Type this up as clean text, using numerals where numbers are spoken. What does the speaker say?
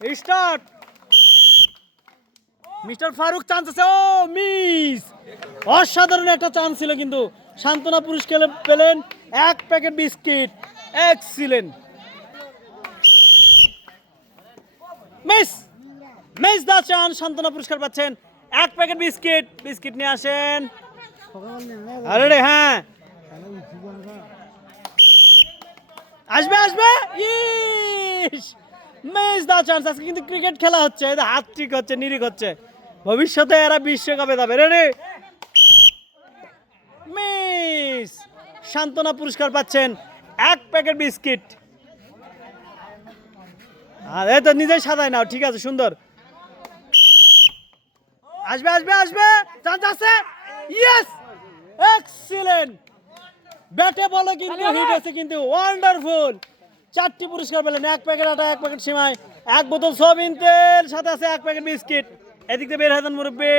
Start. Mister Faruk chance আছে, ও miss. অসাধারণ একটা চান্স ছিল, কিন্তু সান্ত্বনা পুরস্কার পেলেন 1 packet biscuit. Excellent miss. Miss the chance, সান্ত্বনা পুরস্কার পাচ্ছেন 1 প্যাকেট বিস্কিট। বিস্কিট নিয়ে আসেন। আরে রে, হ্যাঁ আসবে আসবে। ইস, মিস দা চান্স। আজকে কিন্তু ক্রিকেট খেলা হচ্ছে, এদের হাত ঠিক হচ্ছে, নিরিখ হচ্ছে। ভবিষ্যতে এরা বিশ্বকাপে যাবে। রে মিস। সান্ত্বনা পুরস্কার পাচ্ছেন 1 প্যাকেট বিস্কিট। আর এই তো নিজেই সাজায় নাও, ঠিক আছে, সুন্দর। আসবে আসবে আসবে, চান্স আছে। Yes, excellent. ব্যাটে বলে কিন্তু হিট আছে, কিন্তু ওয়ান্ডারফুল। 4টি পুরস্কার পেলেন, 1 প্যাকেট আটা, 1 প্যাকেট সিমাই, 1 বোতল সয়াবিন তেল, সাথে আছে 1 প্যাকেট বিস্কিট। এদিক থেকে বের হয়ে যান মুরব্বী।